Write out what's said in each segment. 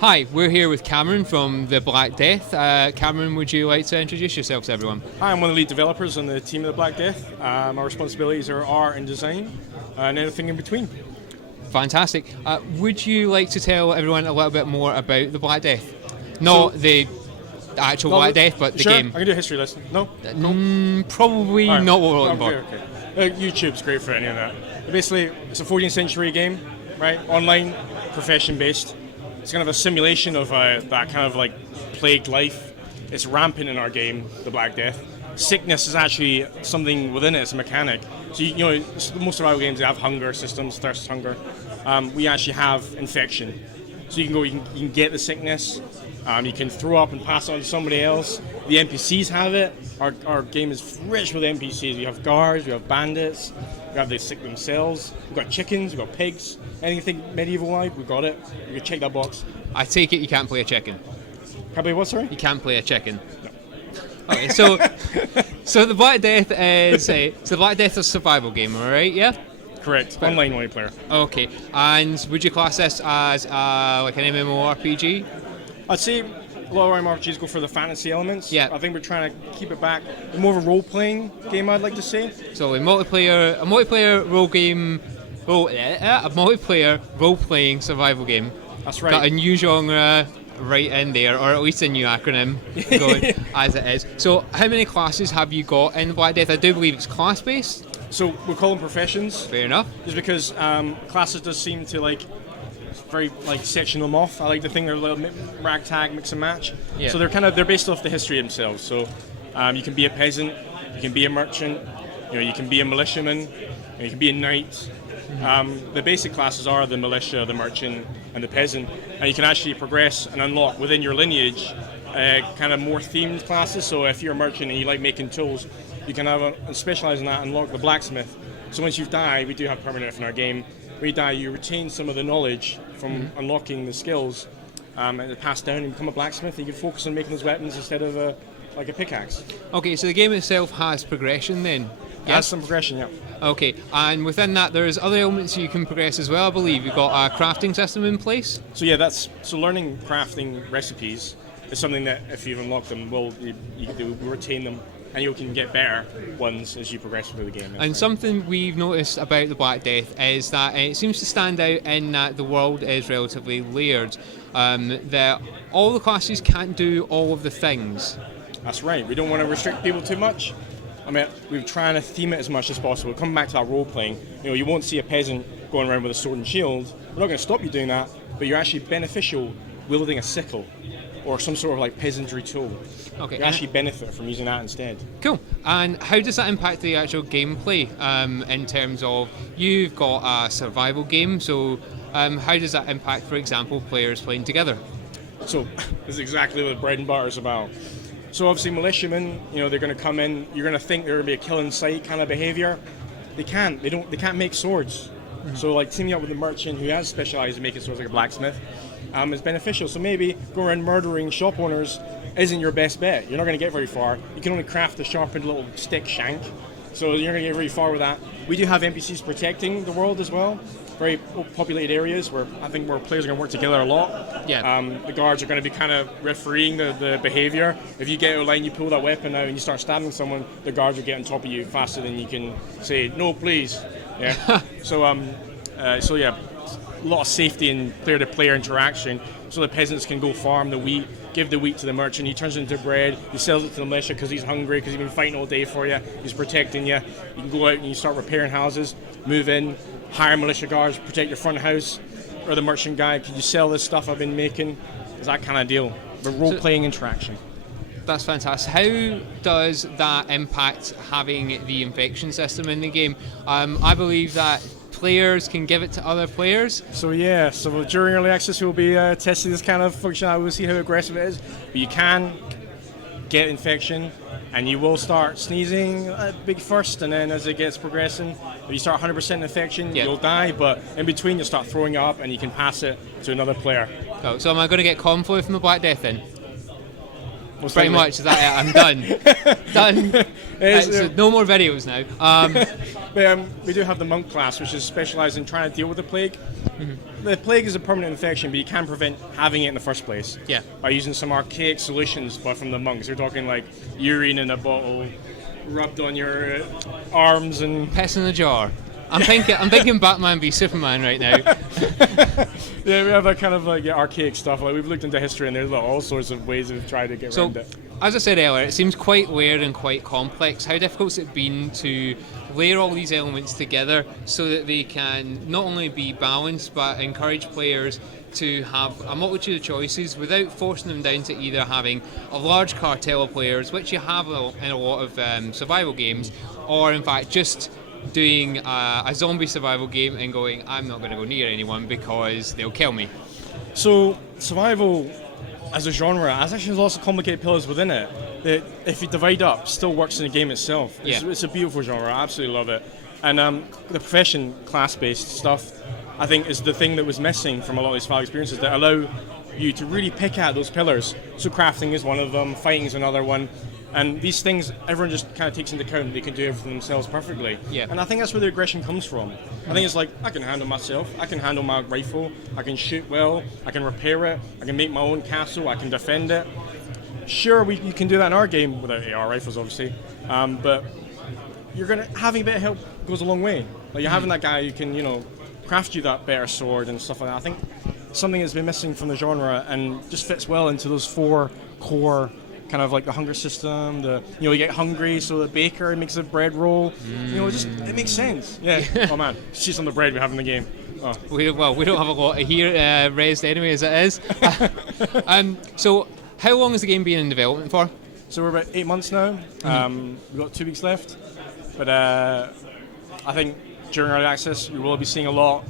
Hi, we're here with Cameron from the Black Death. Cameron, would you like to introduce yourself to everyone? Hi, I'm one of the lead developers on the team of the Black Death. My responsibilities are art and design and anything in between. Fantastic. Would you like to tell everyone a little bit more about the Black Death? Not the actual Black Death, but the sure, game. I can do a history lesson. No? Probably Right. not what we're looking for. Okay. YouTube's great for any of that. But basically, it's a 14th century game, right? Online, profession-based. It's kind of a simulation of that kind of like plagued life. It's rampant in our game, the Black Death. Sickness is actually something within it. It's a mechanic. So most survival games they have hunger systems, thirst, hunger. We actually have infection. So you can get the sickness. You can throw up and pass it on to somebody else. The NPCs have it. Our game is rich with NPCs. We have guards, we have bandits, we have the sick themselves. We've got chickens, we've got pigs. Anything medieval-like, we've got it. You can check that box. I take it you can't play a chicken. Can't play what, sorry? You can't play a chicken. No. Okay, so the Black Death is a survival game, all right? Yeah. Correct. Online multiplayer. Okay, and would you class this as like an MMORPG? I'd say a lot of our RPGs go for the fantasy elements. Yeah. I think we're trying to keep it back. More of a role-playing game, I'd like to say. So a multiplayer role-playing survival game. That's right. Got a new genre right in there, or at least a new acronym going as it is. So how many classes have you got in Black Death? I do believe it's class-based. So we call them professions. Fair enough. Just because classes does seem to very section them off. I like to think they're a little ragtag, mix and match. Yeah. So they're based off the history themselves. So you can be a peasant, you can be a merchant, you can be a militiaman, you can be a knight. The basic classes are the militia, the merchant, and the peasant, and you can actually progress and unlock within your lineage kind of more themed classes. So if you're a merchant and you like making tools, you can have specialize in that and unlock the blacksmith. So once you've died, we do have permanent in our game. When you die, you retain some of the knowledge from unlocking the skills, and it passed down and become a blacksmith. You can focus on making those weapons instead of a pickaxe. Okay, so the game itself has progression then? It has some progression, yeah. Okay, and within that there's other elements you can progress as well, I believe. You've got a crafting system in place? So yeah, so learning crafting recipes is something that if you've unlocked them, you retain them, and you can get better ones as you progress through the game. And something we've noticed about the Black Death is that it seems to stand out in that the world is relatively layered. That all the classes can't do all of the things. That's right. We don't want to restrict people too much. I mean, we're trying to theme it as much as possible. Coming back to that role playing, you won't see a peasant going around with a sword and shield. We're not going to stop you doing that, but you're actually beneficial wielding a sickle or some sort of peasantry tool. Okay. You actually benefit from using that instead. Cool. And how does that impact the actual gameplay in terms of you've got a survival game, so how does that impact, for example, players playing together? So this is exactly what bread and butter is about. So obviously militiamen, they're going to come in, you're going to think they're going to be a kill in sight kind of behavior. They can't make swords. Mm-hmm. So teaming up with a merchant who has specialized in making swords like a blacksmith is beneficial. So maybe going around murdering shop owners isn't your best bet. You're not going to get very far. You can only craft a sharpened little stick shank. So you're not going to get very far with that. We do have NPCs protecting the world as well. Very populated areas where players are going to work together a lot. Yeah. The guards are going to be kind of refereeing the behavior. If you get out of line, you pull that weapon out and you start stabbing someone, the guards will get on top of you faster than you can say, no, please. Yeah. So yeah, a lot of safety and player-to-player interaction. So the peasants can go farm the wheat, give the wheat to the merchant, he turns it into bread, he sells it to the militia because he's hungry, because he's been fighting all day for you, he's protecting you. You can go out and you start repairing houses, move in, hire militia guards, protect your front house, or the merchant guy, can you sell this stuff I've been making? It's that kind of deal. The role-playing interaction. That's fantastic. How does that impact having the infection system in the game? I believe that players can give it to other players. So during early access we'll be testing this kind of functionality. We'll see how aggressive it is. But you can get infection, and you will start sneezing big first, and then as it gets progressing, if you start 100% infection, you'll die, but in between you'll start throwing up and you can pass it to another player. Oh, so am I going to get convoy from the Black Death then? Most Pretty likely. much, is that it? I'm done. Done. So no more videos now. But we do have the monk class, which is specialised in trying to deal with the plague. The plague is a permanent infection, but you can prevent having it in the first place. Yeah. By using some archaic solutions, but from the monks. They're talking like urine in a bottle, rubbed on your arms and Piss in a jar. I'm thinking Batman v Superman right now. yeah, we have that kind of like archaic stuff. Like we've looked into history, and there's like, all sorts of ways of trying to get around it. As I said earlier, it seems quite layered and quite complex. How difficult has it been to layer all these elements together so that they can not only be balanced but encourage players to have a multitude of choices without forcing them down to either having a large cartel of players, which you have in a lot of survival games, or in fact just doing a zombie survival game and going, I'm not going to go near anyone because they'll kill me. So survival as a genre has actually lots of complicated pillars within it that if you divide up still works in the game itself. It's a beautiful genre. I absolutely love it. And the profession class-based stuff I think is the thing that was missing from a lot of these survival experiences that allow you to really pick at those pillars. So crafting is one of them, fighting is another one. And these things, everyone just kind of takes into account they can do everything themselves perfectly. Yeah. And I think that's where the aggression comes from. I think it's like, I can handle myself, I can handle my rifle, I can shoot well, I can repair it, I can make my own castle, I can defend it. Sure, you can do that in our game, without AR rifles obviously, but having a bit of help goes a long way. Like you're having that guy who can, craft you that better sword and stuff like that. I think something that's been missing from the genre and just fits well into those 4 core kind of like the hunger system, you get hungry, so the baker makes a bread roll. It makes sense. Yeah. Oh man, she's on the bread we have in the game. Oh. We don't have a lot here Rezzed anyway as it is. So how long has the game been in development for? So we're about 8 months now. We've got 2 weeks left, but I think during early access we will be seeing a lot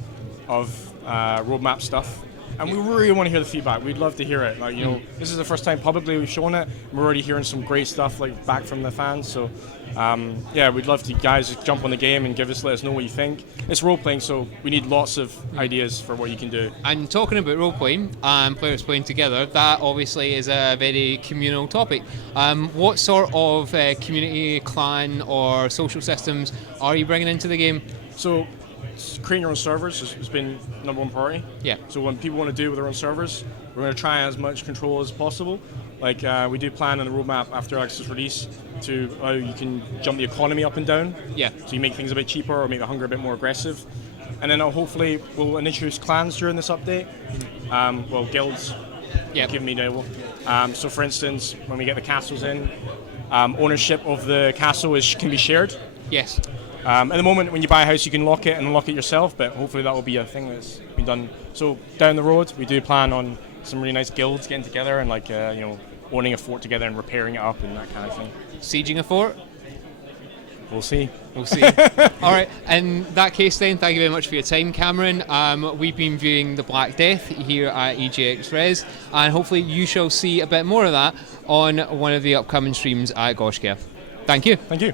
of roadmap stuff. And we really want to hear the feedback. We'd love to hear it. This is the first time publicly we've shown it. We're already hearing some great stuff back from the fans. So, we'd love to guys jump on the game and let us know what you think. It's role playing, so we need lots of ideas for what you can do. And talking about role playing and players playing together, that obviously is a very communal topic. What sort of community, clan, or social systems are you bringing into the game? So, creating your own servers has been number one priority. Yeah. So when people want to do with their own servers, we're going to try as much control as possible. We do plan on the roadmap after access release to allow you can jump the economy up and down. Yeah. So you make things a bit cheaper or make the hunger a bit more aggressive. And then hopefully we'll introduce clans during this update. Guilds. Yeah. Give me the so for instance, when we get the castles in, ownership of the castle can be shared. Yes. At the moment, when you buy a house, you can lock it and unlock it yourself, but hopefully that will be a thing that's been done. So down the road, we do plan on some really nice guilds getting together and owning a fort together and repairing it up and that kind of thing. Sieging a fort? We'll see. All right, in that case then, thank you very much for your time, Cameron. We've been viewing The Black Death here at EGX Rezzed, and hopefully you shall see a bit more of that on one of the upcoming streams at Gaiscioch. Thank you. Thank you.